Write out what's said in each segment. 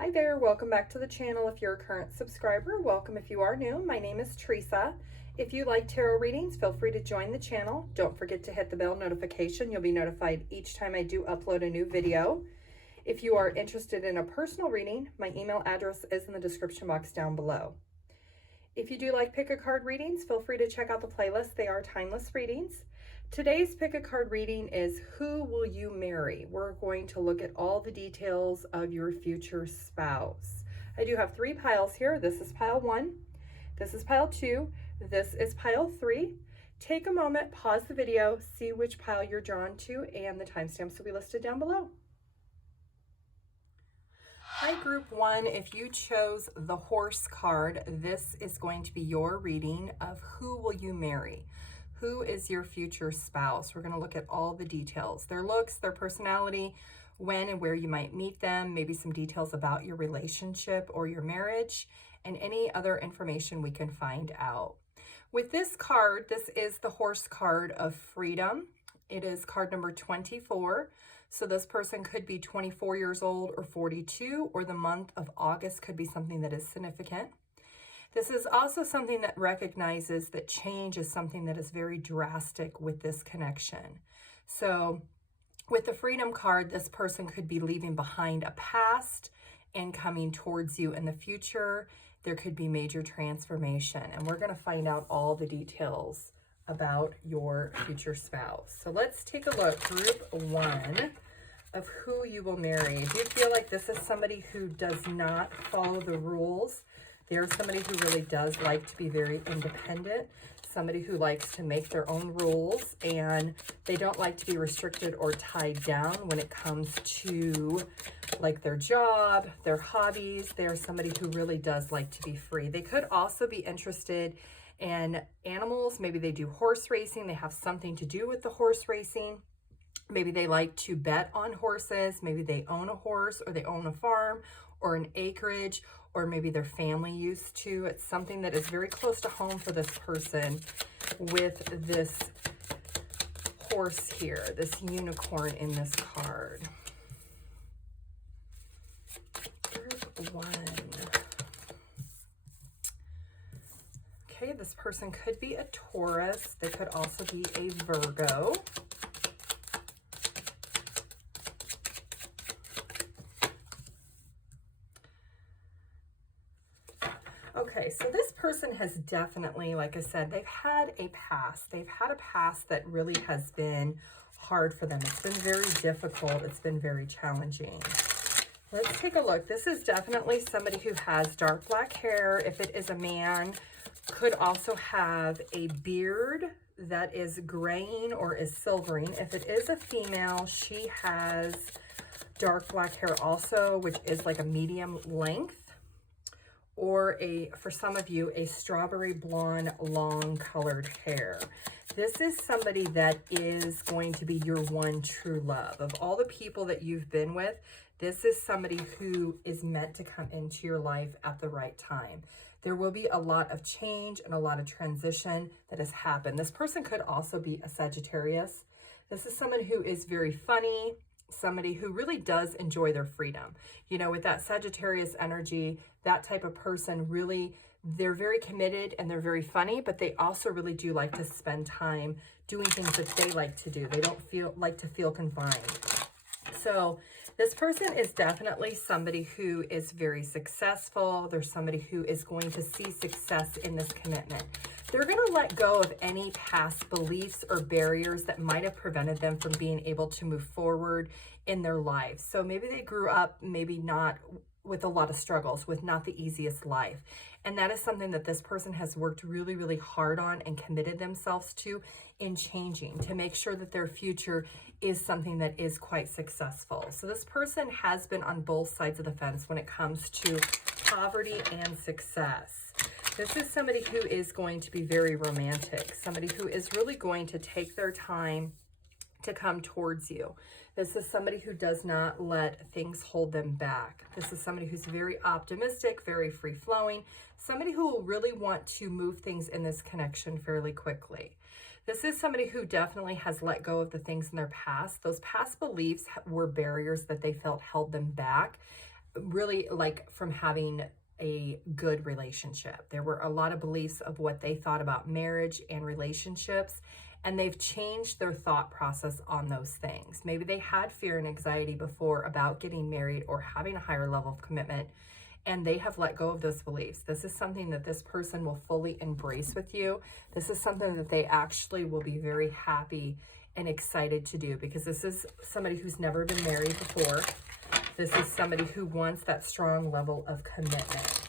Hi there, welcome back to the channel. If you're a current subscriber, welcome. If you are new, my name is Teresa. If you like tarot readings, feel free to join the channel. Don't forget to hit the bell notification. You'll be notified each time I do upload a new video. If you are interested in a personal reading, my email address is in the description box down below. If you do like pick a card readings, feel free to check out the playlist. They are timeless readings. Today's pick a card reading is Who Will You Marry? We're going to look at all the details of your future spouse. I do have 3 piles here. This is pile 1. This is pile 2. This is pile 3. Take a moment, pause the video, see which pile you're drawn to, and the timestamps will be listed down below. Hi, Group 1. If you chose the Horse card, this is going to be your reading of Who Will You Marry? Who is your future spouse? We're going to look at all the details, their looks, their personality, when and where you might meet them, maybe some details about your relationship or your marriage, and any other information we can find out. With this card, this is the Horse card of freedom. It is card number 24. So this person could be 24 years old or 42, or the month of August could be something that is significant. This is also something that recognizes that change is something that is very drastic with this connection. So with the Freedom card, this person could be leaving behind a past and coming towards you in the future. There could be major transformation, and we're going to find out all the details about your future spouse. So let's take a look. Group 1 of who you will marry. Do you feel like this is somebody who does not follow the rules? They're somebody who really does like to be very independent, somebody who likes to make their own rules, and they don't like to be restricted or tied down when it comes to like their job, their hobbies. They're somebody who really does like to be free. They could also be interested in animals. Maybe they do horse racing. They have something to do with the horse racing. Maybe they like to bet on horses. Maybe they own a horse, or they own a farm or an acreage, or maybe their family used to. It's something that is very close to home for this person with this horse here, this unicorn in this card. Group 1. Okay, this person could be a Taurus. They could also be a Virgo. Okay, so this person has definitely, like I said, they've had a past. They've had a past that really has been hard for them. It's been very difficult. It's been very challenging. Let's take a look. This is definitely somebody who has dark black hair. If it is a man, could also have a beard that is graying or is silvering. If it is a female, she has dark black hair also, which is like a medium length. Or for some of you, a strawberry blonde, long colored hair. This is somebody that is going to be your one true love. Of all the people that you've been with, this is somebody who is meant to come into your life at the right time. There will be a lot of change and a lot of transition that has happened. This person could also be a Sagittarius. This is someone who is very funny, somebody who really does enjoy their freedom. You know, with that Sagittarius energy, that type of person really, they're very committed and they're very funny, but they also really do like to spend time doing things that they like to do. They don't like to feel confined. So this person is definitely somebody who is very successful. They're somebody who is going to see success in this commitment. They're going to let go of any past beliefs or barriers that might have prevented them from being able to move forward in their lives. So maybe they grew up, maybe not with a lot of struggles, with not the easiest life. And that is something that this person has worked really, really hard on and committed themselves to in changing, to make sure that their future is something that is quite successful. So this person has been on both sides of the fence when it comes to poverty and success. This is somebody who is going to be very romantic, somebody who is really going to take their time to come towards you. This is somebody who does not let things hold them back. This is somebody who's very optimistic, very free-flowing, somebody who will really want to move things in this connection fairly quickly. This is somebody who definitely has let go of the things in their past. Those past beliefs were barriers that they felt held them back. really like from having a good relationship. There were a lot of beliefs of what they thought about marriage and relationships, and they've changed their thought process on those things. Maybe they had fear and anxiety before about getting married or having a higher level of commitment, and they have let go of those beliefs. This is something that this person will fully embrace with you. This is something that they actually will be very happy and excited to do, because this is somebody who's never been married before. This is somebody who wants that strong level of commitment.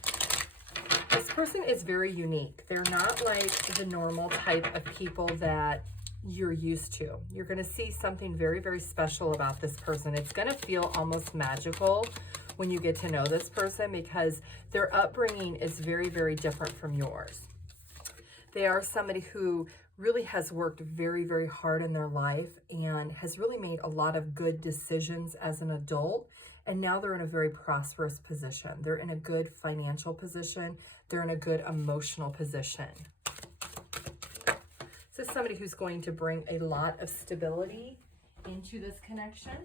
This person is very unique. They're not like the normal type of people that you're used to. You're going to see something very, very special about this person. It's going to feel almost magical when you get to know this person, because their upbringing is very, very different from yours. They are somebody who really has worked very, very hard in their life and has really made a lot of good decisions as an adult. And now they're in a very prosperous position. They're in a good financial position. They're in a good emotional position. This is somebody who's going to bring a lot of stability into this connection.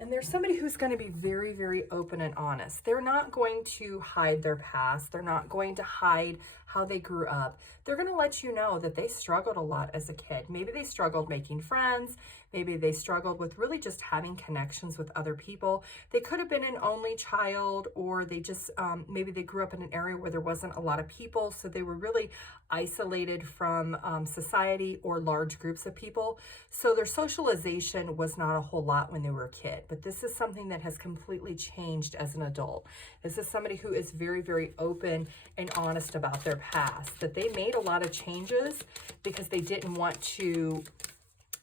And there's somebody who's going to be very, very open and honest. They're not going to hide their past. They're not going to hide how they grew up. They're going to let you know that they struggled a lot as a kid. Maybe they struggled making friends. Maybe they struggled with really just having connections with other people. They could have been an only child, or they just, maybe they grew up in an area where there wasn't a lot of people. So they were really isolated from society or large groups of people. So their socialization was not a whole lot when they were a kid. But this is something that has completely changed as an adult. This is somebody who is very, very open and honest about their past, that they made a lot of changes because they didn't want to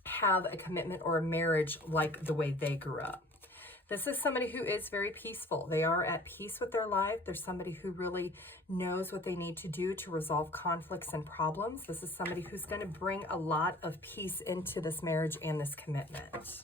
have a commitment or a marriage like the way they grew up. This is somebody who is very peaceful. They are at peace with their life. They're somebody who really knows what they need to do to resolve conflicts and problems. This is somebody who's going to bring a lot of peace into this marriage and this commitment.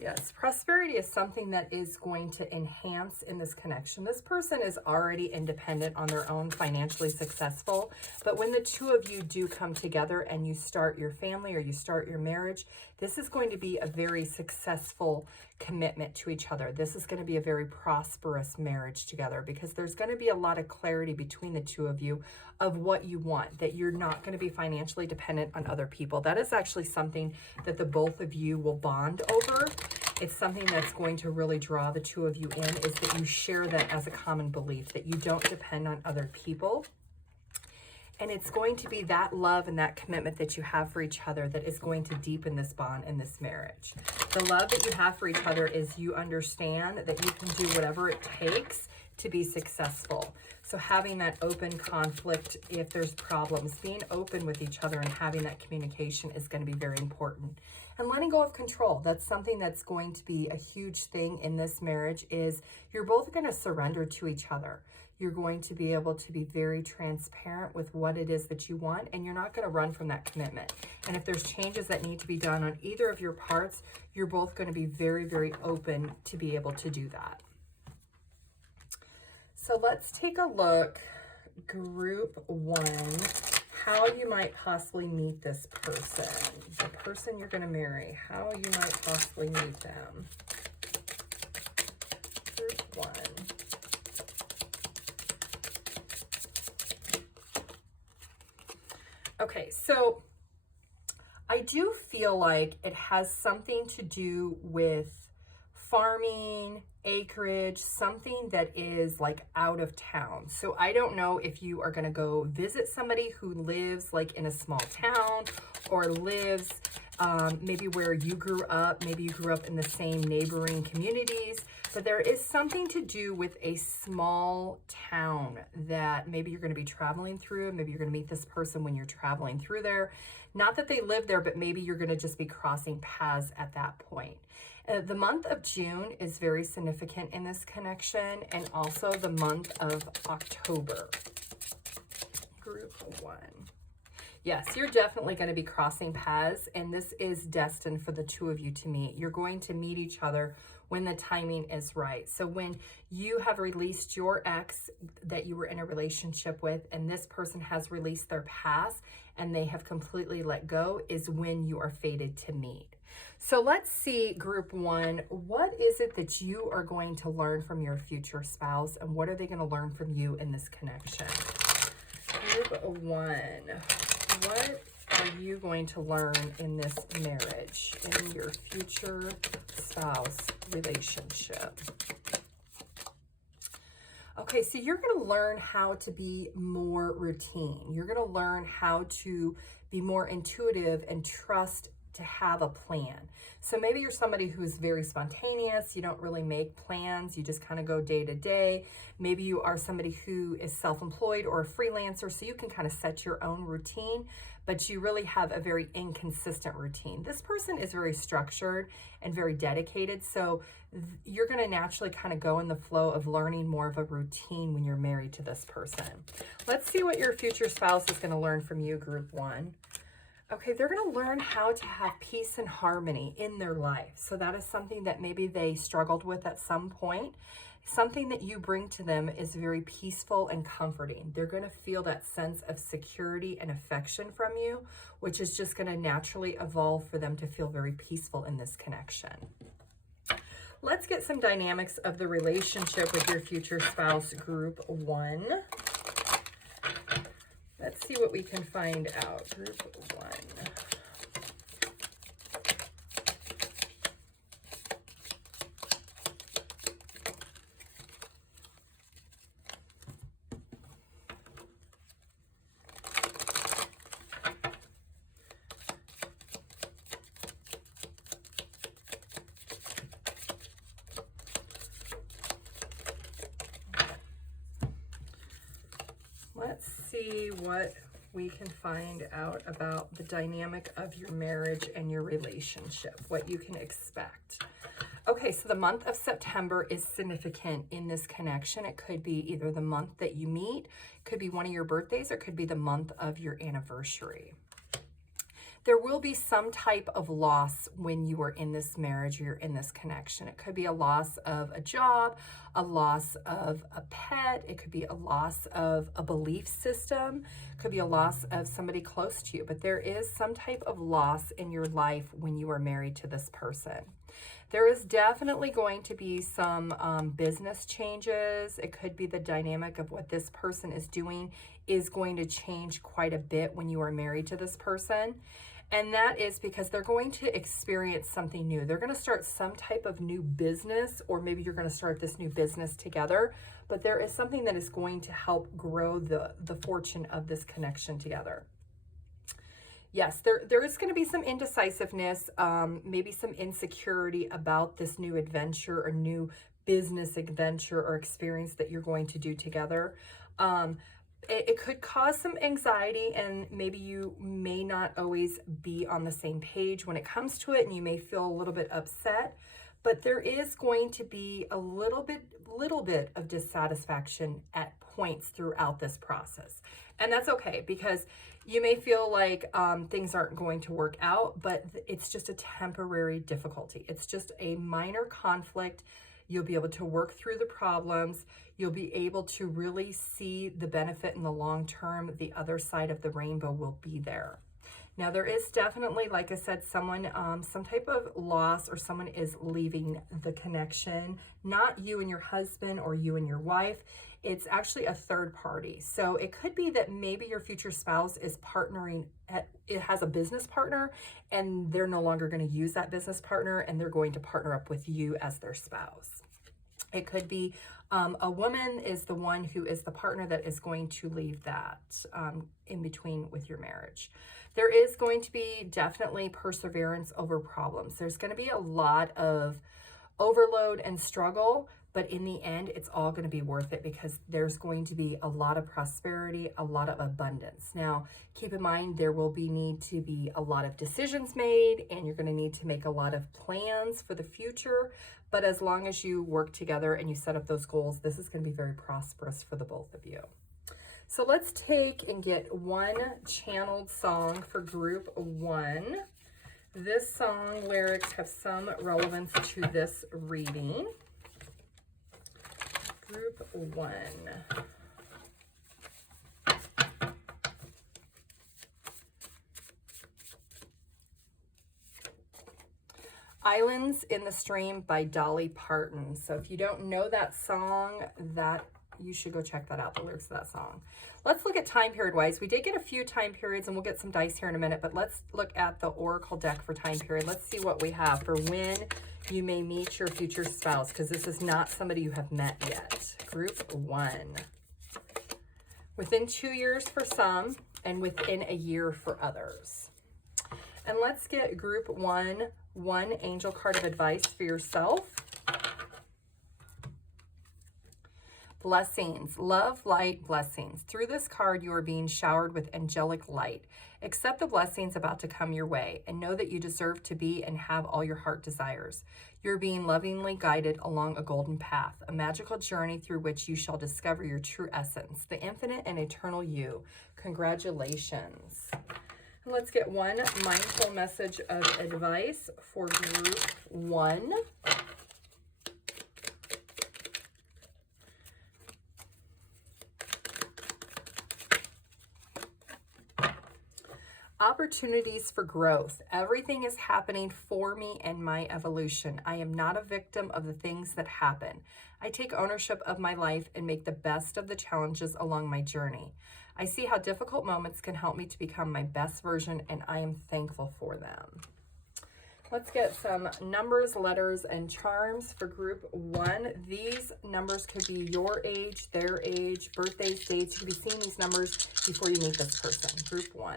Yes, prosperity is something that is going to enhance in this connection. This person is already independent on their own, financially successful. But when the two of you do come together and you start your family or you start your marriage, this is going to be a very successful commitment to each other. This is going to be a very prosperous marriage together, because there's going to be a lot of clarity between the two of you of what you want, that you're not going to be financially dependent on other people. That is actually something that the both of you will bond over. It's something that's going to really draw the two of you in, is that you share that as a common belief, that you don't depend on other people. And it's going to be that love and that commitment that you have for each other that is going to deepen this bond and this marriage. The love that you have for each other is you understand that you can do whatever it takes to be successful. So having that open conflict, if there's problems, being open with each other and having that communication is going to be very important. And letting go of control, that's something that's going to be a huge thing in this marriage, is you're both going to surrender to each other. You're going to be able to be very transparent with what it is that you want, and you're not going to run from that commitment. And if there's changes that need to be done on either of your parts, you're both going to be very, very open to be able to do that. So let's take a look, group one, how you might possibly meet this person, the person you're going to marry, how you might possibly meet them. Group one. Okay, so I do feel like it has something to do with farming, acreage, something that is like out of town. So I don't know if you are going to go visit somebody who lives like in a small town, or lives maybe where you grew up. Maybe you grew up in the same neighboring communities, but there is something to do with a small town that maybe you're going to be traveling through. Maybe you're going to meet this person when you're traveling through there. Not that they live there, but maybe you're going to just be crossing paths at that point. The month of June is very significant in this connection, and also the month of October. Group one. Yes, you're definitely going to be crossing paths, and this is destined for the two of you to meet. You're going to meet each other when the timing is right. So when you have released your ex that you were in a relationship with, and this person has released their past and they have completely let go, is when you are fated to meet. So let's see, group one, what is it that you are going to learn from your future spouse, and what are they going to learn from you in this connection? Group one, what are you going to learn in this marriage, in your future spouse relationship? Okay, so you're going to learn how to be more routine. You're going to learn how to be more intuitive and trust to have a plan. So maybe you're somebody who's very spontaneous. You don't really make plans. You just kind of go day to day. Maybe you are somebody who is self-employed or a freelancer, so you can kind of set your own routine, but you really have a very inconsistent routine. This person is very structured and very dedicated, so you're going to naturally kind of go in the flow of learning more of a routine when you're married to this person. Let's see what your future spouse is going to learn from you, group one. Okay, they're going to learn how to have peace and harmony in their life. So that is something that maybe they struggled with at some point. Something that you bring to them is very peaceful and comforting. They're going to feel that sense of security and affection from you, which is just going to naturally evolve for them to feel very peaceful in this connection. Let's get some dynamics of the relationship with your future spouse, group one. Let's see what we can find out. Group one. Let's see what we can find out about the dynamic of your marriage and your relationship, what you can expect. Okay, so the month of September is significant in this connection. It could be either the month that you meet, could be one of your birthdays, or it could be the month of your anniversary. There will be some type of loss when you are in this marriage or you're in this connection. It could be a loss of a job, a loss of a pet. It could be a loss of a belief system. It could be a loss of somebody close to you. But there is some type of loss in your life when you are married to this person. There is definitely going to be some business changes. It could be the dynamic of what this person is doing is going to change quite a bit when you are married to this person. And that is because they're going to experience something new. They're going to start some type of new business, or maybe you're going to start this new business together. But there is something that is going to help grow the fortune of this connection together. Yes, there is going to be some indecisiveness, maybe some insecurity about this new adventure or new business adventure or experience that you're going to do together. It could cause some anxiety, and maybe you may not always be on the same page when it comes to it, and you may feel a little bit upset, but there is going to be a little bit of dissatisfaction at points throughout this process. And that's okay, because you may feel like things aren't going to work out, but it's just a temporary difficulty. It's just a minor conflict. You'll be able to work through the problems. You'll be able to really see the benefit in the long term. The other side of the rainbow will be there. Now, there is definitely, like I said, someone, some type of loss, or someone is leaving the connection. Not you and your husband or you and your wife. It's actually a third party. So it could be that maybe your future spouse is partnering, it has a business partner, and they're no longer going to use that business partner, and they're going to partner up with you as their spouse. It could be a woman is the one who is the partner that is going to leave that in between with your marriage. There is going to be definitely perseverance over problems. There's going to be a lot of overload and struggle, but in the end, it's all going to be worth it, because there's going to be a lot of prosperity, a lot of abundance. Now, keep in mind, there will need to be a lot of decisions made, and you're going to need to make a lot of plans for the future. But as long as you work together and you set up those goals, this is going to be very prosperous for the both of you. So let's take and get one channeled song for group one. this song lyrics have some relevance to this reading. Group 1. Islands in the Stream by Dolly Parton. So if you don't know that song, you should go check that out, the lyrics of that song. Let's look at time period wise. We did get a few time periods, and we'll get some dice here in a minute, but let's look at the Oracle deck for time period. Let's see what we have for when you may meet your future spouse, because this is not somebody you have met yet. Group 1. Within 2 years for some, and within a year for others. And let's get group 1, one angel card of advice for yourself. Blessings, love, light, blessings. Through this card, you are being showered with angelic light. Accept the blessings about to come your way and know that you deserve to be and have all your heart desires. You're being lovingly guided along a golden path, a magical journey through which you shall discover your true essence, the infinite and eternal you. Congratulations. Let's get one mindful message of advice for group 1. Opportunities for growth. Everything is happening for me and my evolution. I am not a victim of the things that happen. I take ownership of my life and make the best of the challenges along my journey. I see how difficult moments can help me to become my best version, and I am thankful for them. Let's get some numbers, letters, and charms for group 1. These numbers could be your age, their age, birthdays, dates. You could be seeing these numbers before you meet this person. Group 1.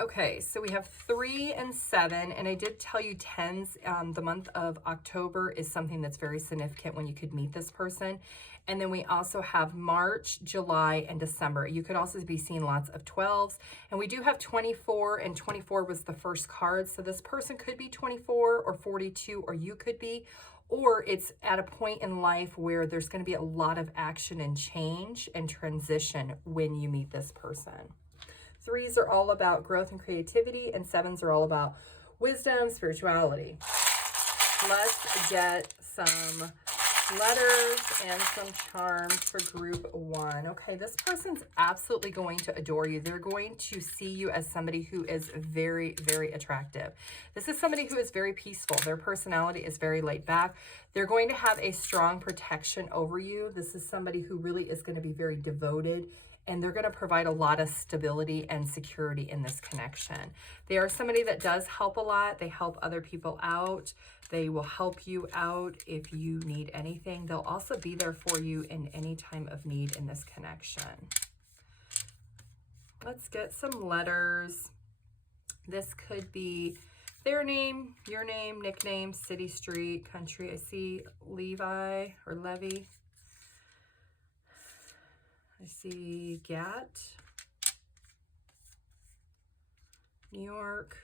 Okay, so we have 3 and 7, and I did tell you 10s. The month of October is something that's very significant when you could meet this person. And then we also have March, July, and December. You could also be seeing lots of 12s. And we do have 24, and 24 was the first card. So this person could be 24 or 42, or you could be. Or it's at a point in life where there's going to be a lot of action and change and transition when you meet this person. 3s are all about growth and creativity, and 7s are all about wisdom, spirituality. Let's get some letters and some charms for group 1. Okay, this person's absolutely going to adore you. They're going to see you as somebody who is very, very attractive. This is somebody who is very peaceful. Their personality is very laid back. They're going to have a strong protection over you. This is somebody who really is going to be very devoted, and they're going to provide a lot of stability and security in this connection. They are somebody that does help a lot. They help other people out. They will help you out if you need anything. They'll also be there for you in any time of need in this connection. Let's get some letters. This could be their name, your name, nickname, city, street, country. I see Levi or Levy. I see Gat, New York,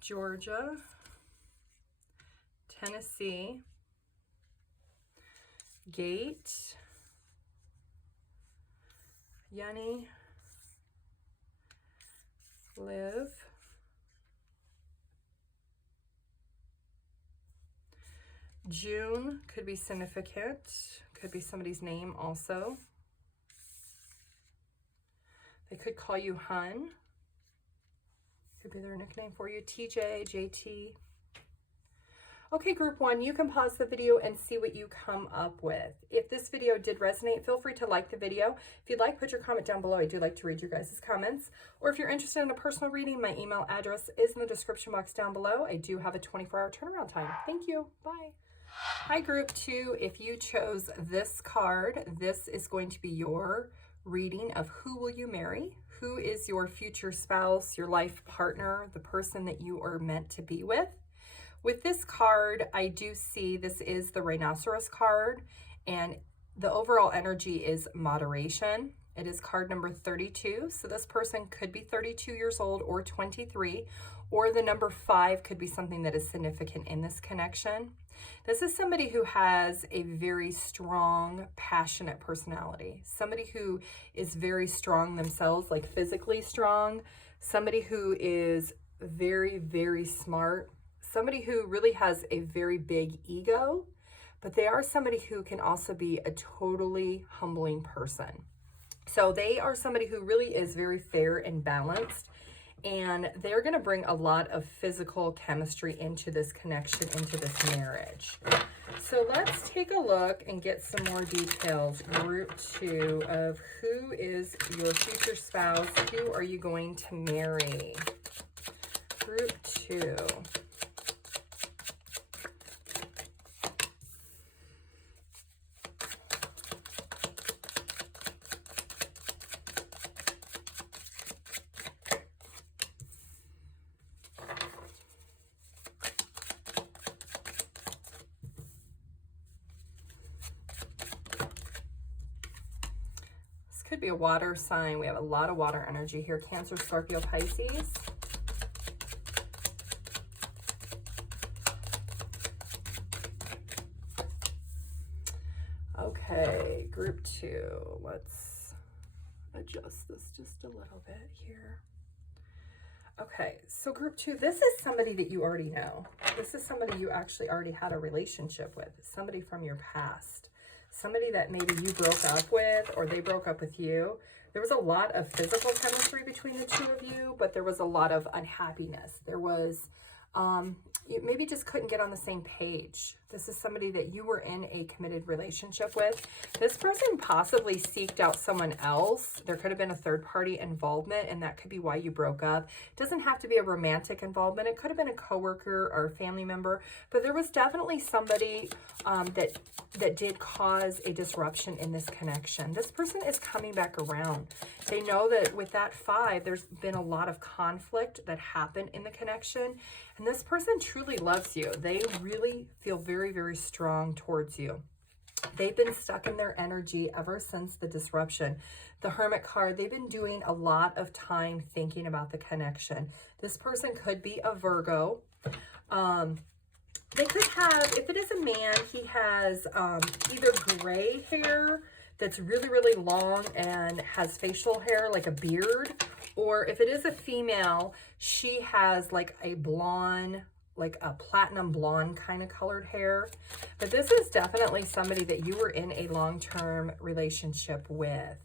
Georgia, Tennessee, Gate, Yanni, Liv, June could be significant, could be somebody's name also. They could call you Hun. Could be their nickname for you. TJ, JT. Okay, group 1, you can pause the video and see what you come up with. If this video did resonate, feel free to like the video. If you'd like, put your comment down below. I do like to read your guys' comments. Or if you're interested in a personal reading, my email address is in the description box down below. I do have a 24-hour turnaround time. Thank you. Bye. Hi, group 2. If you chose this card, this is going to be your reading of who will you marry? Who is your future spouse, your life partner, the person that you are meant to be with? With this card, I do see this is the Rhinoceros card, and the overall energy is moderation. It is card number 32, so this person could be 32 years old or 23, or the number 5 could be something that is significant in this connection. This is somebody who has a very strong, passionate personality. Somebody who is very strong themselves, like physically strong. Somebody who is very, very smart. Somebody who really has a very big ego, but they are somebody who can also be a totally humbling person. So they are somebody who really is very fair and balanced, and they're going to bring a lot of physical chemistry into this connection, into this marriage. So let's take a look and get some more details. Group 2 of who is your future spouse? Who are you going to marry? Group 2. Could be a water sign. We have a lot of water energy here. Cancer, Scorpio, Pisces. Okay, group 2. Let's adjust this just a little bit here. Okay, so group 2, this is somebody that you already know. This is somebody you actually already had a relationship with. Somebody from your past. Somebody that maybe you broke up with or they broke up with you. There was a lot of physical chemistry between the two of you, but there was a lot of unhappiness. There was, you maybe just couldn't get on the same page. This is somebody that you were in a committed relationship with. This person possibly seeked out someone else. There could have been a third party involvement, and that could be why you broke up. It doesn't have to be a romantic involvement. It could have been a coworker or a family member, but there was definitely somebody that did cause a disruption in this connection. This person is coming back around. They know that with that 5, there's been a lot of conflict that happened in the connection, and this person truly loves you. They really feel very, very strong towards you. They've been stuck in their energy ever since the disruption. The Hermit card, they've been doing a lot of time thinking about the connection. This person could be a Virgo. They could have, if it is a man, he has either gray hair that's really, really long and has facial hair like a beard, or if it is a female, she has like a blonde, like a platinum blonde kind of colored hair. But this is definitely somebody that you were in a long-term relationship with.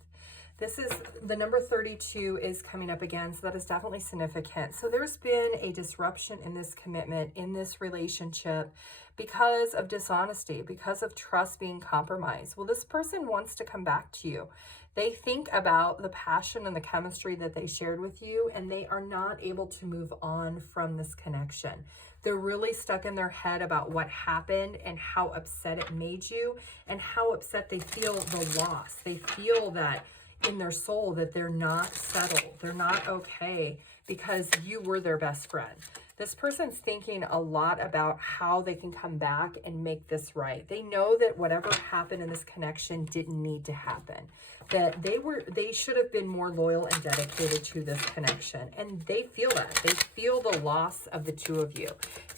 This is, the number 32 is coming up again, so that is definitely significant. So there's been a disruption in this commitment, in this relationship, because of dishonesty, because of trust being compromised. Well, this person wants to come back to you. They think about the passion and the chemistry that they shared with you, and they are not able to move on from this connection. They're really stuck in their head about what happened and how upset it made you and how upset they feel the loss. They feel that in their soul that they're not settled. They're not okay because you were their best friend. This person's thinking a lot about how they can come back and make this right. They know that whatever happened in this connection didn't need to happen. That they should have been more loyal and dedicated to this connection. And they feel that. They feel the loss of the two of you.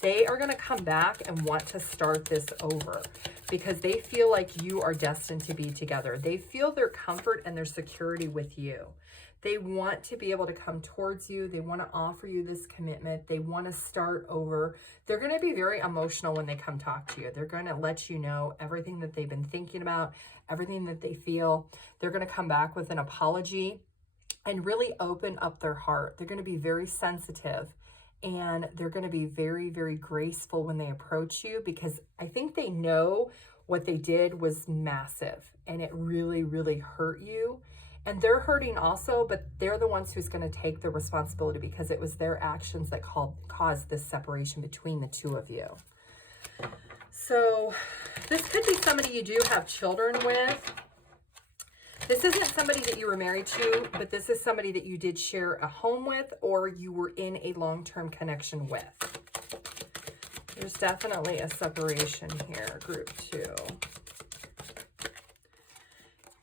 They are going to come back and want to start this over because they feel like you are destined to be together. They feel their comfort and their security with you. They want to be able to come towards you. They want to offer you this commitment. They want to start over. They're going to be very emotional when they come talk to you. They're going to let you know everything that they've been thinking about, everything that they feel. They're going to come back with an apology and really open up their heart. They're going to be very sensitive, and they're going to be very, very graceful when they approach you because I think they know what they did was massive and it really, really hurt you. And they're hurting also, but they're the ones who's going to take the responsibility because it was their actions that caused this separation between the two of you. So this could be somebody you do have children with. This isn't somebody that you were married to, but this is somebody that you did share a home with or you were in a long-term connection with. There's definitely a separation here, group 2.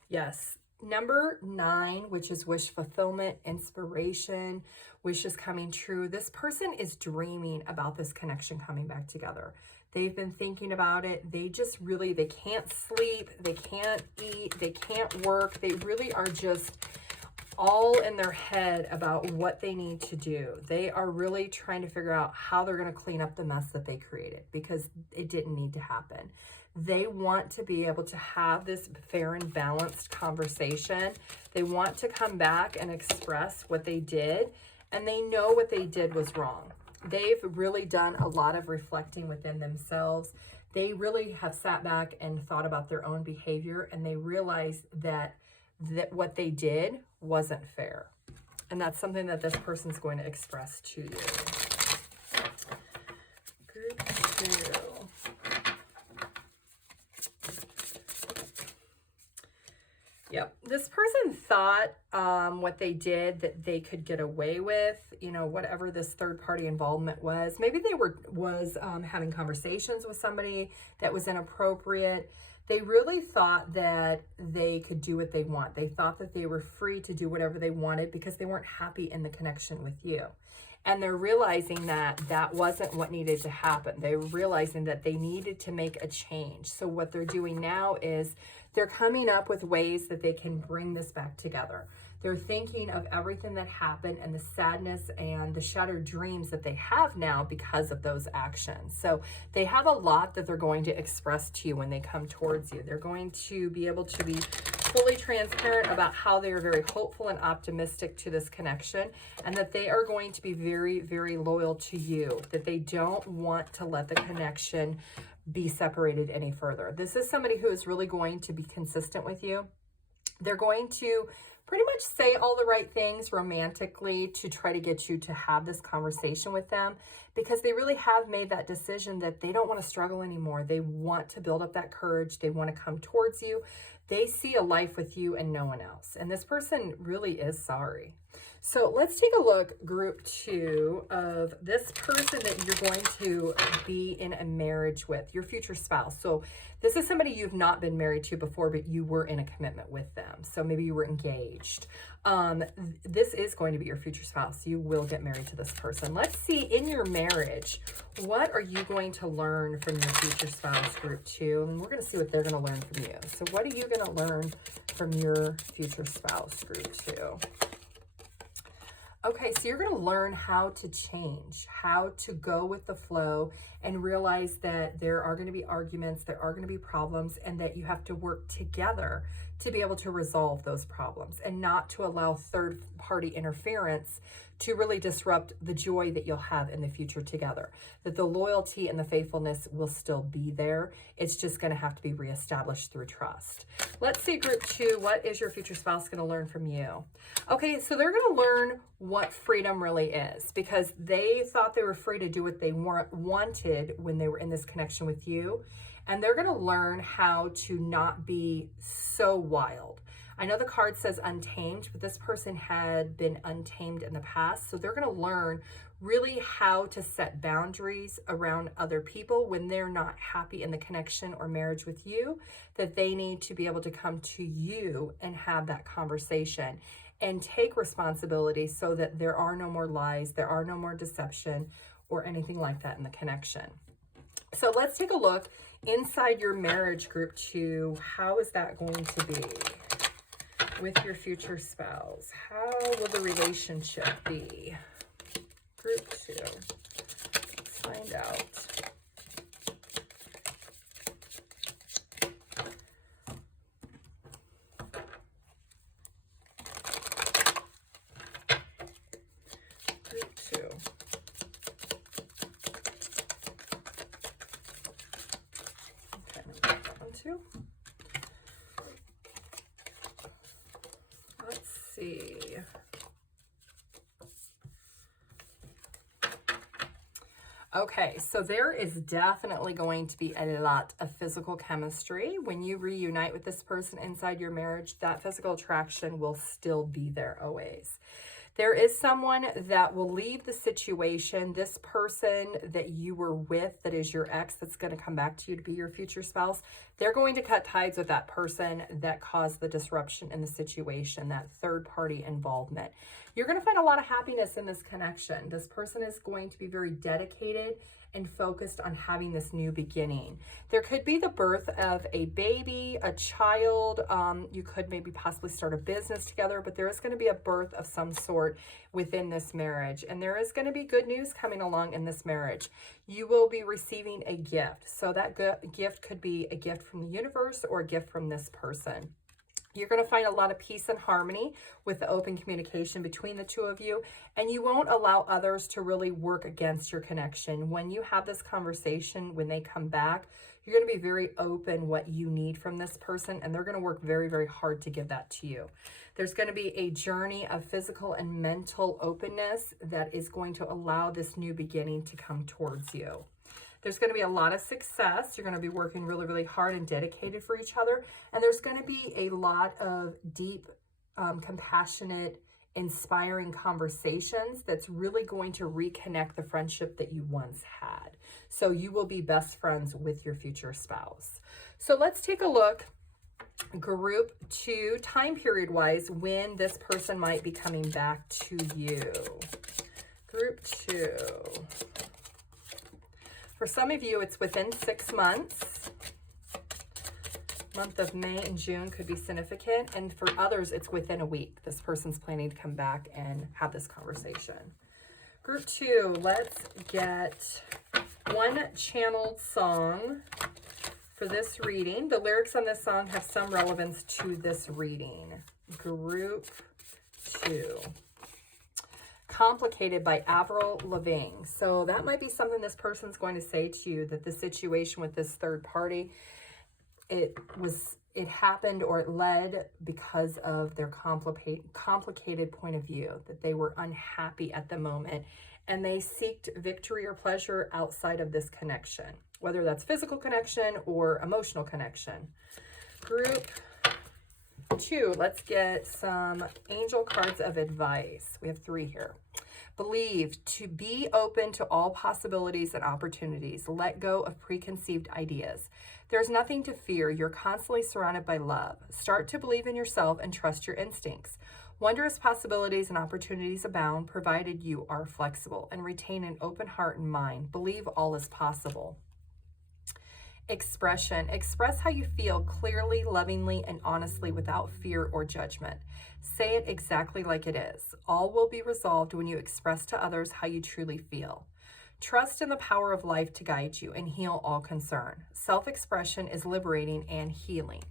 Yes. Number 9, which is wish fulfillment, inspiration, wishes coming true. This person is dreaming about this connection coming back together. They've been thinking about it. They just really, they can't sleep, they can't eat, they can't work. They really are just all in their head about what they need to do. They are really trying to figure out how they're going to clean up the mess that they created, because it didn't need to happen. They want to be able to have this fair and balanced conversation. They want to come back and express what they did, and they know what they did was wrong. They've really done a lot of reflecting within themselves. They really have sat back and thought about their own behavior, and they realize that what they did wasn't fair. And that's something that this person's going to express to you. Group 2. Yep. This person thought what they did that they could get away with, you know, whatever this third party involvement was. Maybe they was having conversations with somebody that was inappropriate. They really thought that they could do what they want. They thought that they were free to do whatever they wanted because they weren't happy in the connection with you. And they're realizing that that wasn't what needed to happen. They're realizing that they needed to make a change. So what they're doing now is they're coming up with ways that they can bring this back together. They're thinking of everything that happened and the sadness and the shattered dreams that they have now because of those actions. So they have a lot that they're going to express to you when they come towards you. They're going to be able to be fully transparent about how they are very hopeful and optimistic to this connection, and that they are going to be very, very loyal to you, that they don't want to let the connection be separated any further. This is somebody who is really going to be consistent with you. They're going to pretty much say all the right things romantically to try to get you to have this conversation with them, because they really have made that decision that they don't want to struggle anymore. They want to build up that courage. They want to come towards you. They see a life with you and no one else. And this person really is sorry. So let's take a look, group 2, of this person that you're going to be in a marriage with, your future spouse. So this is somebody you've not been married to before, but you were in a commitment with them. So maybe you were engaged. This is going to be your future spouse. You will get married to this person. Let's see, in your marriage, what are you going to learn from your future spouse, group 2? And we're going to see what they're going to learn from you. So what are you going to learn from your future spouse, group 2? Okay, so you're going to learn how to change, how to go with the flow, and realize that there are going to be arguments, there are going to be problems, and that you have to work together to be able to resolve those problems, and not to allow third-party interference to really disrupt the joy that you'll have in the future together. That the loyalty and the faithfulness will still be there. It's just going to have to be reestablished through trust. Let's see, group 2, what is your future spouse going to learn from you? Okay, so they're going to learn what freedom really is, because they thought they were free to do what they wanted when they were in this connection with you. And they're going to learn how to not be so wild. I know the card says untamed, but this person had been untamed in the past. So they're going to learn really how to set boundaries around other people when they're not happy in the connection or marriage with you, that they need to be able to come to you and have that conversation and take responsibility, so that there are no more lies, there are no more deception or anything like that in the connection. So let's take a look inside your marriage, group 2. How is that going to be with your future spouse? How will the relationship be? Group 2. Let's find out. Group 2. Okay, that one too. Let's see. Okay, so there is definitely going to be a lot of physical chemistry. When you reunite with this person inside your marriage, that physical attraction will still be there always. There is someone that will leave the situation. This person that you were with, that is your ex, that's going to come back to you to be your future spouse, they're going to cut ties with that person that caused the disruption in the situation, that third-party involvement. You're going to find a lot of happiness in this connection. This person is going to be very dedicated and focused on having this new beginning. There could be the birth of a baby, a child. You could maybe possibly start a business together, but there is going to be a birth of some sort within this marriage. And there is going to be good news coming along in this marriage. You will be receiving a gift. So that gift could be a gift from the universe or a gift from this person. You're going to find a lot of peace and harmony with the open communication between the two of you, and you won't allow others to really work against your connection. When you have this conversation, when they come back, you're going to be very open what you need from this person, and they're going to work very, very hard to give that to you. There's going to be a journey of physical and mental openness that is going to allow this new beginning to come towards you. There's going to be a lot of success. You're going to be working really, really hard and dedicated for each other. And there's going to be a lot of deep, compassionate, inspiring conversations that's really going to reconnect the friendship that you once had. So you will be best friends with your future spouse. So let's take a look, group 2, time period wise, when this person might be coming back to you. Group 2. For some of you, it's within 6 months. Month of May and June could be significant. And for others, it's within a week. This person's planning to come back and have this conversation. Group 2, let's get one channeled song for this reading. The lyrics on this song have some relevance to this reading. Group 2. Complicated by Avril Lavigne. So that might be something this person's going to say to you, that the situation with this third party, it happened or it led because of their complicated point of view, that they were unhappy at the moment and they seeked victory or pleasure outside of this connection, whether that's physical connection or emotional connection. Group 2, let's get some angel cards of advice. We have 3 here. Believe, to be open to all possibilities and opportunities. Let go of preconceived ideas. There's nothing to fear. You're constantly surrounded by love. Start to believe in yourself and trust your instincts. Wondrous possibilities and opportunities abound, provided you are flexible and retain an open heart and mind. Believe all is possible. Expression. Express how you feel clearly, lovingly, and honestly without fear or judgment. Say it exactly like it is. All will be resolved when you express to others how you truly feel. Trust in the power of life to guide you and heal all concern. Self-expression is liberating and healing.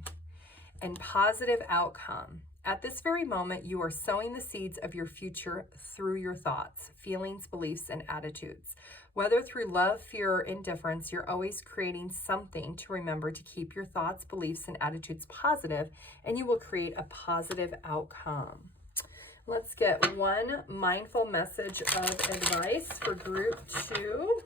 And positive outcome. At this very moment, you are sowing the seeds of your future through your thoughts, feelings, beliefs, and attitudes. Whether through love, fear, or indifference, you're always creating something to remember to keep your thoughts, beliefs, and attitudes positive, and you will create a positive outcome. Let's get one mindful message of advice for group 2.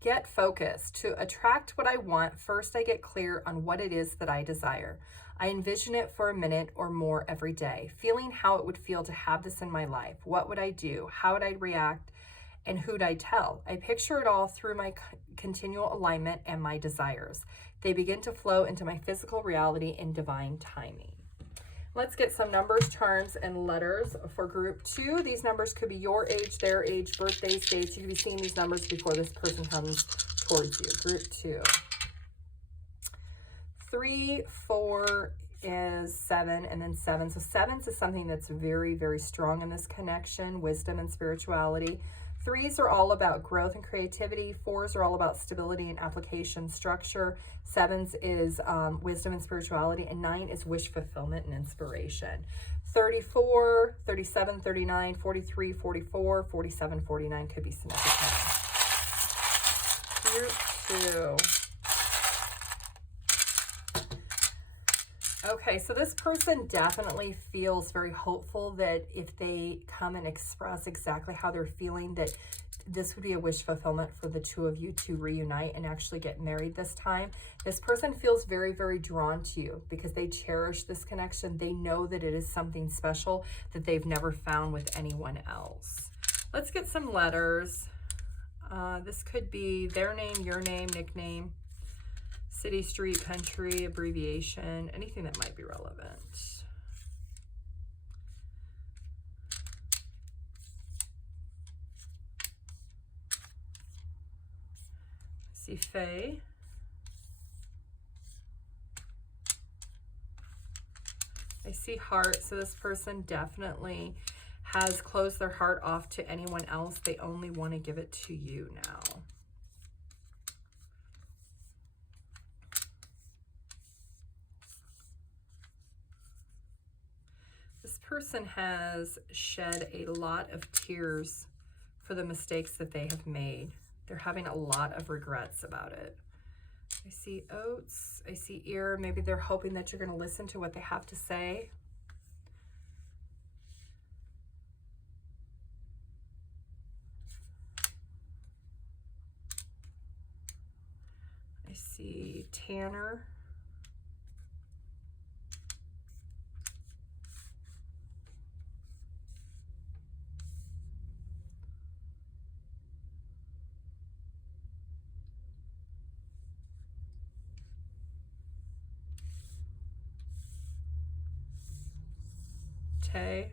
Get focused. To attract what I want, first I get clear on what it is that I desire. I envision it for a minute or more every day, feeling how it would feel to have this in my life. What would I do? How would I react? And who'd I tell? I picture it all through my continual alignment and my desires. They begin to flow into my physical reality in divine timing. Let's get some numbers, charms, and letters for group 2. These numbers could be your age, their age, birthdays, dates. You could be seeing these numbers before this person comes towards you. Group 2. 3, 4 is 7, and then 7. So 7s is something that's very, very strong in this connection, wisdom and spirituality. 3s are all about growth and creativity. 4s are all about stability and application structure. 7s is wisdom and spirituality. And 9 is wish fulfillment and inspiration. 34, 37, 39, 43, 44, 47, 49 could be significant. Group 2. Okay, so this person definitely feels very hopeful that if they come and express exactly how they're feeling, that this would be a wish fulfillment for the two of you to reunite and actually get married this time. This person feels very, very drawn to you because they cherish this connection. They know that it is something special that they've never found with anyone else. Let's get some letters. This could be their name, your name, nickname, city, street, country, abbreviation, anything that might be relevant. see Faye. I see heart. So this person definitely has closed their heart off to anyone else. They only want to give it to you now. This person has shed a lot of tears for the mistakes that they have made. They're having a lot of regrets about it. I see oats, I see ear. Maybe they're hoping that you're going to listen to what they have to say. I see Tanner. Tay.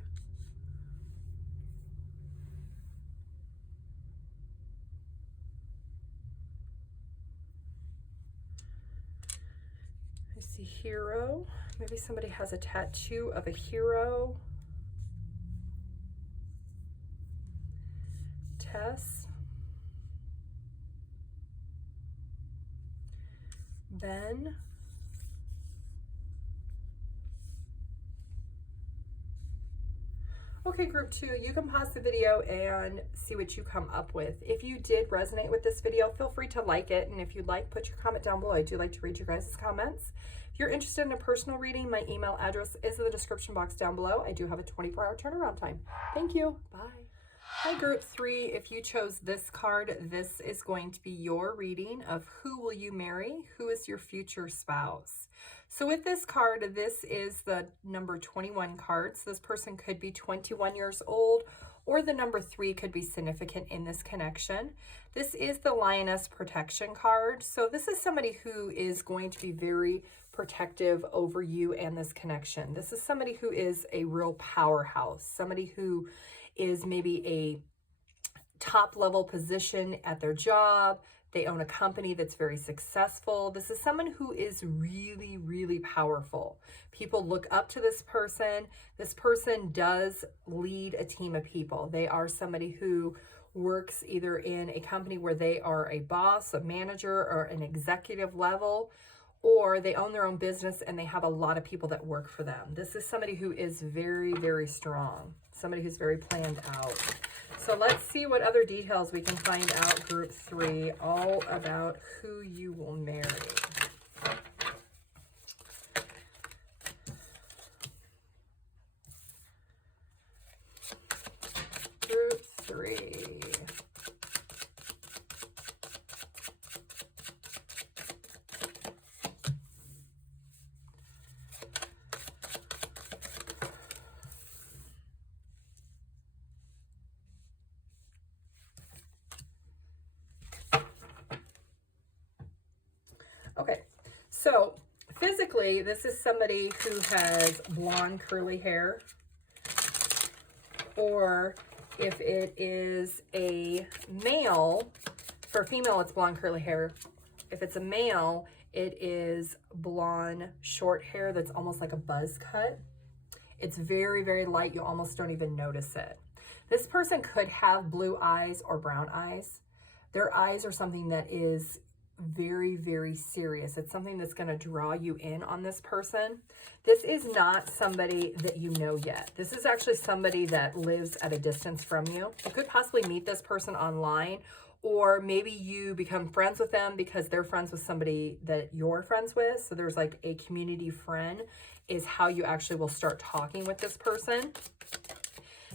I see hero. Maybe somebody has a tattoo of a hero. Tess. Ben. Okay, group 2, you can pause the video and see what you come up with. If you did resonate with this video, feel free to like it. And if you'd like, put your comment down below. I do like to read your guys' comments. If you're interested in a personal reading, my email address is in the description box down below. I do have a 24-hour turnaround time. Thank you. Bye. Hi, group 3. If you chose this card, this is going to be your reading of who will you marry? Who is your future spouse? So with this card, this is the number 21 card. So this person could be 21 years old, or the number 3 could be significant in this connection. This is the Lioness Protection card. So this is somebody who is going to be very protective over you and this connection. This is somebody who is a real powerhouse, somebody who is maybe a top level position at their job. They own a company that's very successful. This is someone who is really, really powerful. People look up to this person. This person does lead a team of people. They are somebody who works either in a company where they are a boss, a manager, or an executive level, or they own their own business and they have a lot of people that work for them. This is somebody who is very, very strong, somebody who's very planned out. So let's see what other details we can find out, group 3, all about who you will marry. Group 3. Okay, so physically, this is somebody who has blonde curly hair, or if it is a male, for a female, it's blonde curly hair. If it's a male, it is blonde short hair that's almost like a buzz cut. It's very, very light. You almost don't even notice it. This person could have blue eyes or brown eyes. Their eyes are something that is very, very serious. It's something that's going to draw you in on this person. This is not somebody that you know yet. This is actually somebody that lives at a distance from you. You could possibly meet this person online, or maybe you become friends with them because they're friends with somebody that you're friends with. So there's like a community friend is how you actually will start talking with this person.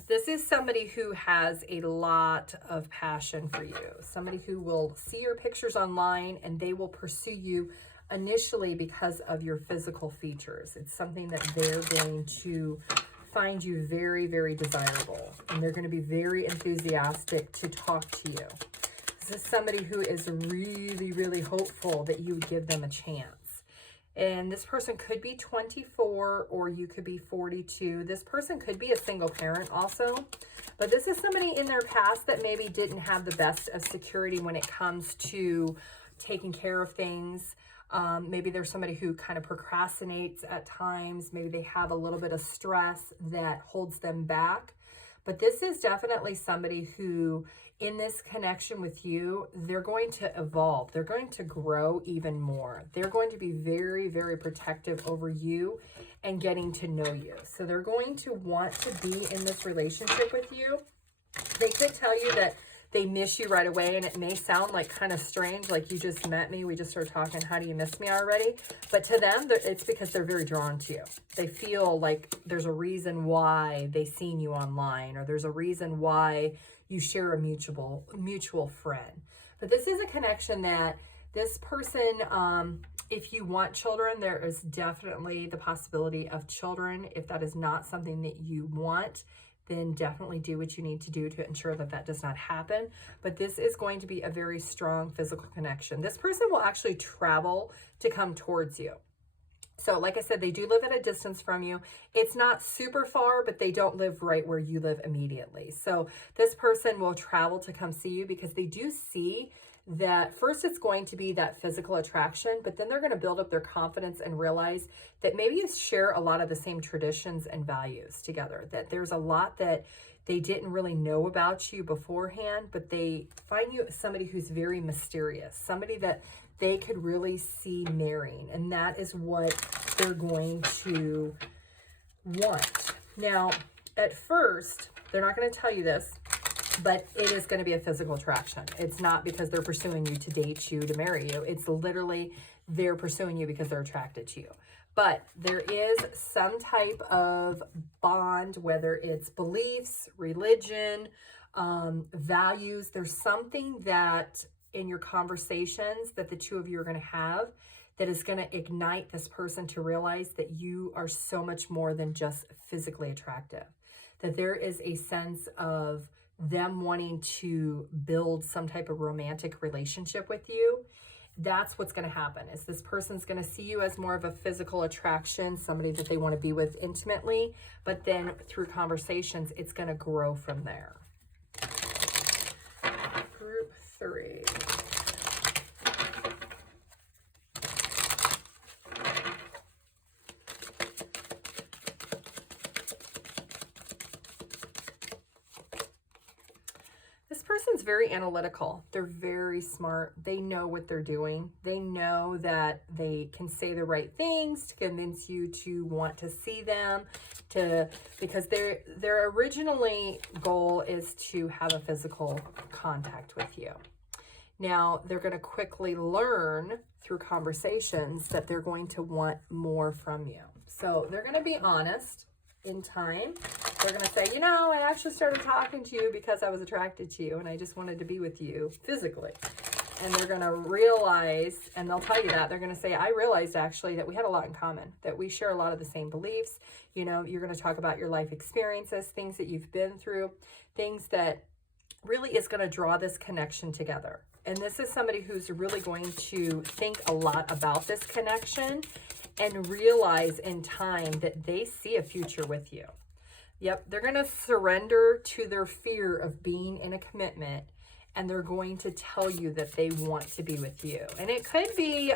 This is somebody who has a lot of passion for you. Somebody who will see your pictures online and they will pursue you initially because of your physical features. It's something that they're going to find you very, very desirable. And they're going to be very enthusiastic to talk to you. This is somebody who is really, really hopeful that you would give them a chance. And this person could be 24 or you could be 42. This person could be a single parent also. But this is somebody in their past that maybe didn't have the best of security when it comes to taking care of things. Maybe there's somebody who kind of procrastinates at times. Maybe they have a little bit of stress that holds them back. But this is definitely somebody who, in this connection with you, they're going to evolve. They're going to grow even more. They're going to be very, very protective over you and getting to know you. So they're going to want to be in this relationship with you. They could tell you that they miss you right away, and it may sound like kind of strange, like you just met me, we just started talking, how do you miss me already? But to them, it's because they're very drawn to you. They feel like there's a reason why they seen you online, or there's a reason why you share a mutual friend. But this is a connection that this person, if you want children, there is definitely the possibility of children. If that is not something that you want, then definitely do what you need to do to ensure that that does not happen. But this is going to be a very strong physical connection. This person will actually travel to come towards you. So like I said, they do live at a distance from you. It's not super far, but they don't live right where you live immediately. So this person will travel to come see you because they do see that first it's going to be that physical attraction, but then they're going to build up their confidence and realize that maybe you share a lot of the same traditions and values together, that there's a lot that they didn't really know about you beforehand, but they find you somebody who's very mysterious, somebody that they could really see marrying, and that is what they're going to want. Now, at first, they're not going to tell you this, but it is going to be a physical attraction. It's not because they're pursuing you to date you, to marry you. It's literally they're pursuing you because they're attracted to you. But there is some type of bond, whether it's beliefs, religion, values. There's something that in your conversations that the two of you are going to have that is going to ignite this person to realize that you are so much more than just physically attractive. That there is a sense of them wanting to build some type of romantic relationship with you. That's what's going to happen, is this person's going to see you as more of a physical attraction, somebody that they want to be with intimately, but then through conversations, it's going to grow from there. Group 3. This person's very analytical. They're very smart. They know what they're doing. They know that they can say the right things to convince you to want to see them, because their originally goal is to have a physical contact with you. Now, they're going to quickly learn through conversations that they're going to want more from you. So they're going to be honest in time. They're going to say, you know, I actually started talking to you because I was attracted to you and I just wanted to be with you physically. And they're going to realize, and they'll tell you that, they're going to say, I realized actually that we had a lot in common, that we share a lot of the same beliefs. You know, you're going to talk about your life experiences, things that you've been through, things that really is going to draw this connection together. And this is somebody who's really going to think a lot about this connection and realize in time that they see a future with you. Yep, they're going to surrender to their fear of being in a commitment, and they're going to tell you that they want to be with you. And it could be,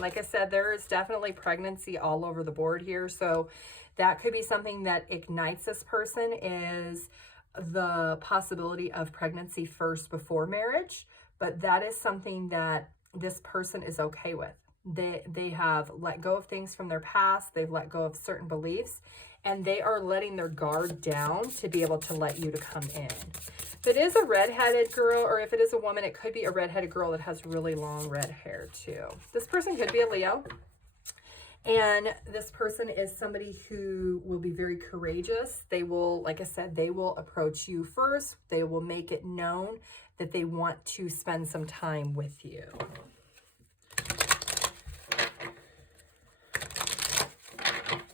like I said, there is definitely pregnancy all over the board here. So that could be something that ignites this person, is the possibility of pregnancy first before marriage. But that is something that this person is okay with. They have let go of things from their past. They've let go of certain beliefs, and they are letting their guard down to be able to let you to come in. If it is a redheaded girl, or if it is a woman, it could be a redheaded girl that has really long red hair too. This person could be a Leo. And this person is somebody who will be very courageous. They will, like I said, they will approach you first. They will make it known that they want to spend some time with you.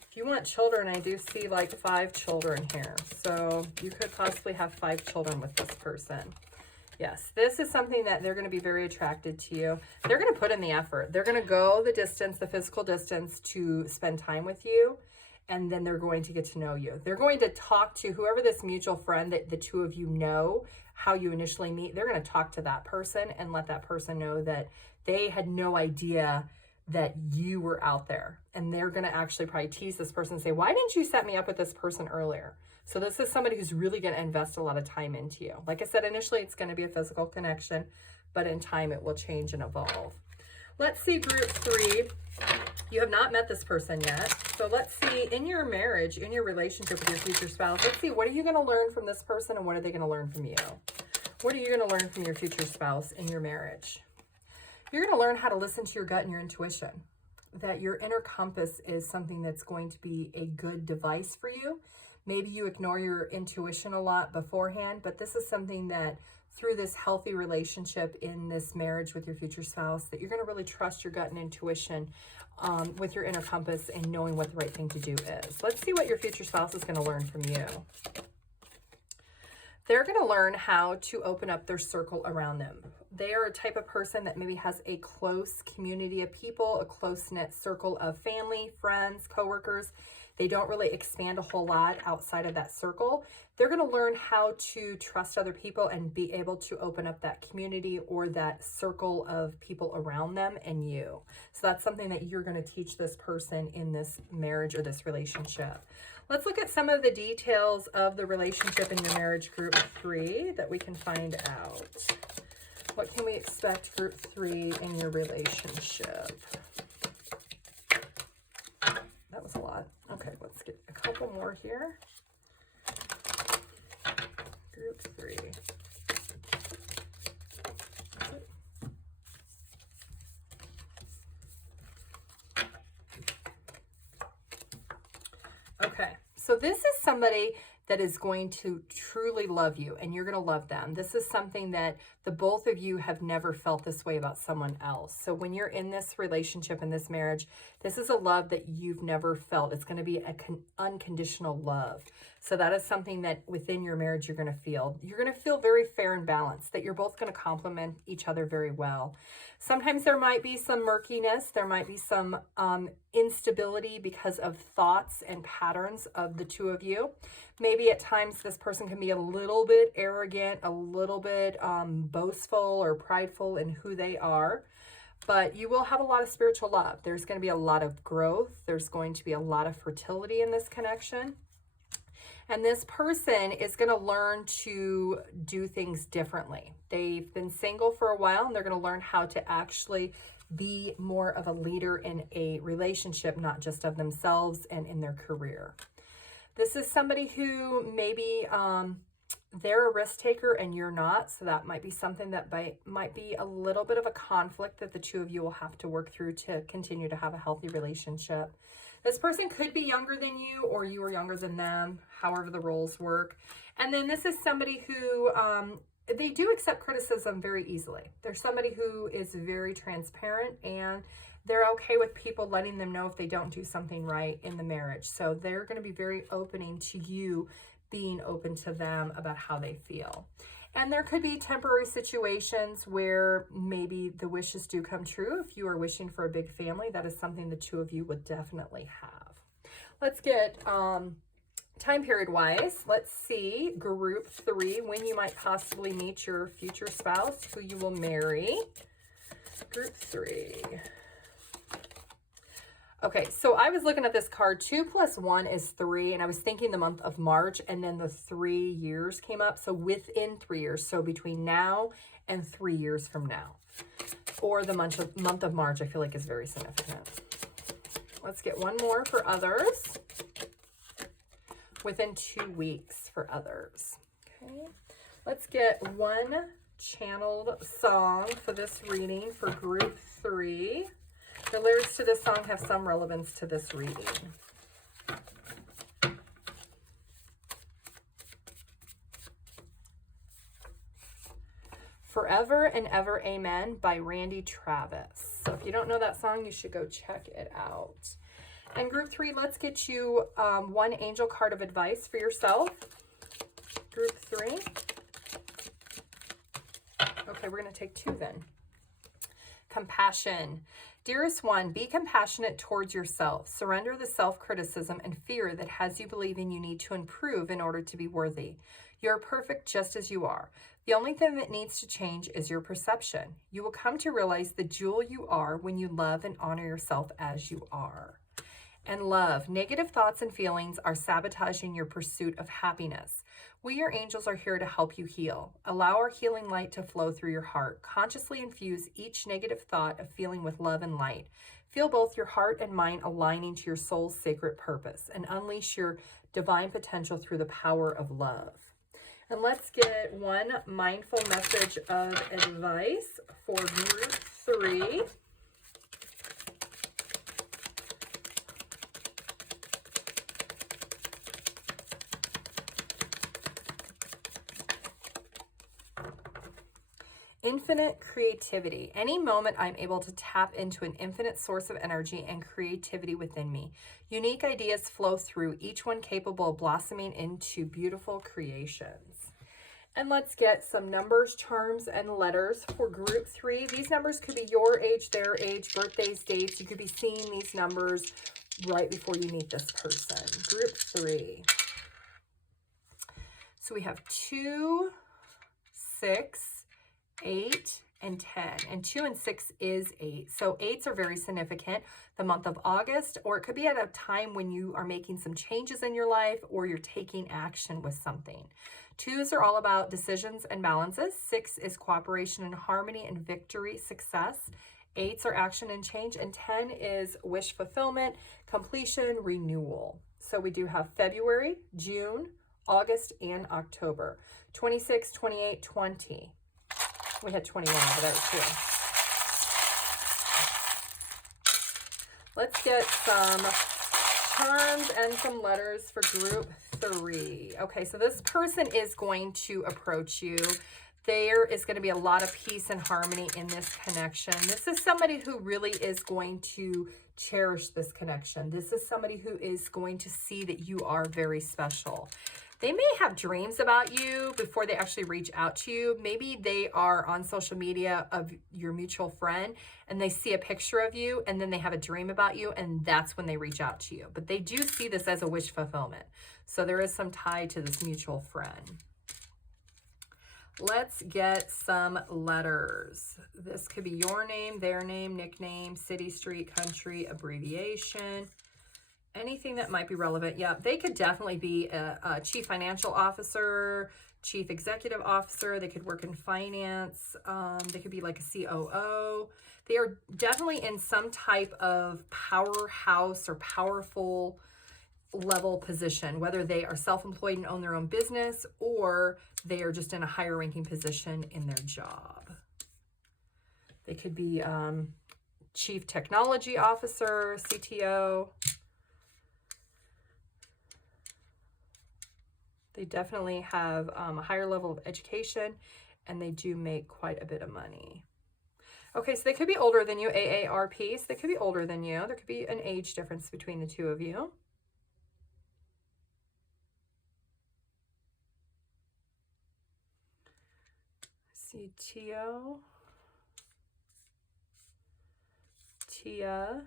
If you want children, I do see like 5 children here. So you could possibly have 5 children with this person. Yes, this is something that they're going to be very attracted to you. They're going to put in the effort. They're going to go the distance, the physical distance, to spend time with you. and then they're going to get to know you. They're going to talk to whoever this mutual friend that the two of you know, how you initially meet. They're going to talk to that person and let that person know that they had no idea that you were out there. And they're going to actually probably tease this person and say, why didn't you set me up with this person earlier? So this is somebody who's really going to invest a lot of time into you. Like I said, initially it's going to be a physical connection, but in time it will change and evolve. Let's see, group 3. You have not met this person yet. So let's see, in your marriage, in your relationship with your future spouse, let's see, what are you going to learn from this person and what are they going to learn from you? What are you going to learn from your future spouse in your marriage? You're going to learn how to listen to your gut and your intuition. That your inner compass is something that's going to be a good device for you. Maybe you ignore your intuition a lot beforehand, but this is something that through this healthy relationship in this marriage with your future spouse, that you're going to really trust your gut and intuition with your inner compass and knowing what the right thing to do is. Let's see what your future spouse is going to learn from you. They're going to learn how to open up their circle around them. They are a type of person that maybe has a close community of people, a close-knit circle of family, friends, coworkers. They don't really expand a whole lot outside of that circle. They're going to learn how to trust other people and be able to open up that community or that circle of people around them and you. So that's something that you're going to teach this person in this marriage or this relationship. Let's look at some of the details of the relationship in your marriage, group 3, that we can find out. What can we expect, group 3, in your relationship? That was a lot. Okay, let's get a couple more here. Group 3. Okay, so this is somebody that is going to truly love you and you're going to love them. This is something that the both of you have never felt this way about someone else. So when you're in this relationship, in this marriage, this is a love that you've never felt. It's going to be an unconditional love. So that is something that within your marriage you're going to feel. You're going to feel very fair and balanced, that you're both going to complement each other very well. Sometimes there might be some murkiness. There might be some instability because of thoughts and patterns of the two of you. Maybe at times this person can be a little bit arrogant, a little bit boastful or prideful in who they are. But you will have a lot of spiritual love. There's going to be a lot of growth. There's going to be a lot of fertility in this connection. And this person is going to learn to do things differently. They've been single for a while and they're going to learn how to actually be more of a leader in a relationship, not just of themselves and in their career. This is somebody who maybe they're a risk taker and you're not. So that might be something that might be a little bit of a conflict that the two of you will have to work through to continue to have a healthy relationship. This person could be younger than you or you are younger than them, however the roles work. And then this is somebody who, they do accept criticism very easily. They're somebody who is very transparent and they're okay with people letting them know if they don't do something right in the marriage. So they're going to be very opening to you being open to them about how they feel. And there could be temporary situations where maybe the wishes do come true. If you are wishing for a big family, that is something the two of you would definitely have. Let's get time period wise. Let's see, group 3, when you might possibly meet your future spouse, who you will marry. Group 3. Okay, so I was looking at this card. 2 + 1 is 3, and I was thinking the month of March, and then the 3 years came up. So within 3 years, so between now and 3 years from now, or the month of March, I feel like is very significant. Let's get one more for others. Within 2 weeks for others. Okay, let's get one channeled song for this reading for group 3. The lyrics to this song have some relevance to this reading. Forever and Ever Amen by Randy Travis. So if you don't know that song, you should go check it out. And group 3, let's get you one angel card of advice for yourself. Group 3. Okay, we're going to take 2 then. Compassion. Dearest one, be compassionate towards yourself. Surrender the self-criticism and fear that has you believing you need to improve in order to be worthy. You're perfect just as you are. The only thing that needs to change is your perception. You will come to realize the jewel you are when you love and honor yourself as you are. And love. Negative thoughts and feelings are sabotaging your pursuit of happiness. We, your angels, are here to help you heal. Allow our healing light to flow through your heart. Consciously infuse each negative thought of feeling with love and light. Feel both your heart and mind aligning to your soul's sacred purpose, and unleash your divine potential through the power of love. And let's get one mindful message of advice for group 3. Infinite creativity. Any moment I'm able to tap into an infinite source of energy and creativity within me. Unique ideas flow through, each one capable of blossoming into beautiful creations. And let's get some numbers, charms, and letters for group 3. These numbers could be your age, their age, birthdays, dates. You could be seeing these numbers right before you meet this person. Group 3. So we have 2, 6, 8, and 10, and 2 and 6 is 8. So 8s are very significant. The month of August, or it could be at a time when you are making some changes in your life or you're taking action with something. 2s are all about decisions and balances. 6 is cooperation and harmony and victory, success. 8s are action and change, and 10 is wish fulfillment, completion, renewal. So we do have February, June, August, and October. 26, 28, 20. We had 21 over there too. Let's get some charms and some letters for group 3. Okay, so this person is going to approach you. There is going to be a lot of peace and harmony in this connection. This is somebody who really is going to cherish this connection. This is somebody who is going to see that you are very special. They may have dreams about you before they actually reach out to you. Maybe they are on social media of your mutual friend and they see a picture of you and then they have a dream about you and that's when they reach out to you. But they do see this as a wish fulfillment. So there is some tie to this mutual friend. Let's get some letters. This could be your name, their name, nickname, city, street, country, abbreviation. Anything that might be relevant. Yeah, they could definitely be a chief financial officer, chief executive officer. They could work in finance. They could be like a COO. They are definitely in some type of powerhouse or powerful level position, whether they are self-employed and own their own business or they are just in a higher ranking position in their job. They could be chief technology officer, CTO. They definitely have a higher level of education, and they do make quite a bit of money. Okay, so they could be older than you, AARP, so they could be older than you. There could be an age difference between the two of you. CTO, Tia,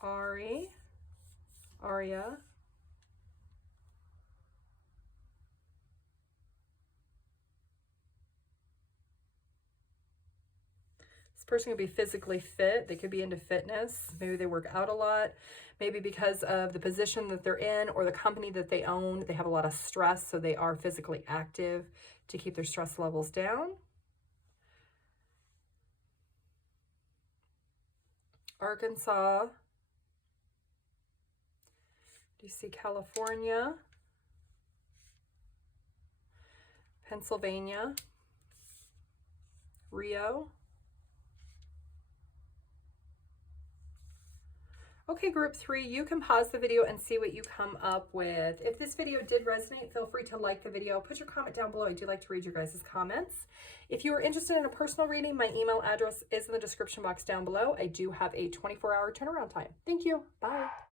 Ari, Arya, this person could be physically fit. They could be into fitness. Maybe they work out a lot. Maybe because of the position that they're in or the company that they own, they have a lot of stress, so they are physically active to keep their stress levels down. Arkansas, DC, California, Pennsylvania, Rio. Okay, group 3, you can pause the video and see what you come up with. If this video did resonate, feel free to like the video. Put your comment down below. I do like to read your guys' comments. If you are interested in a personal reading, my email address is in the description box down below. I do have a 24-hour turnaround time. Thank you. Bye.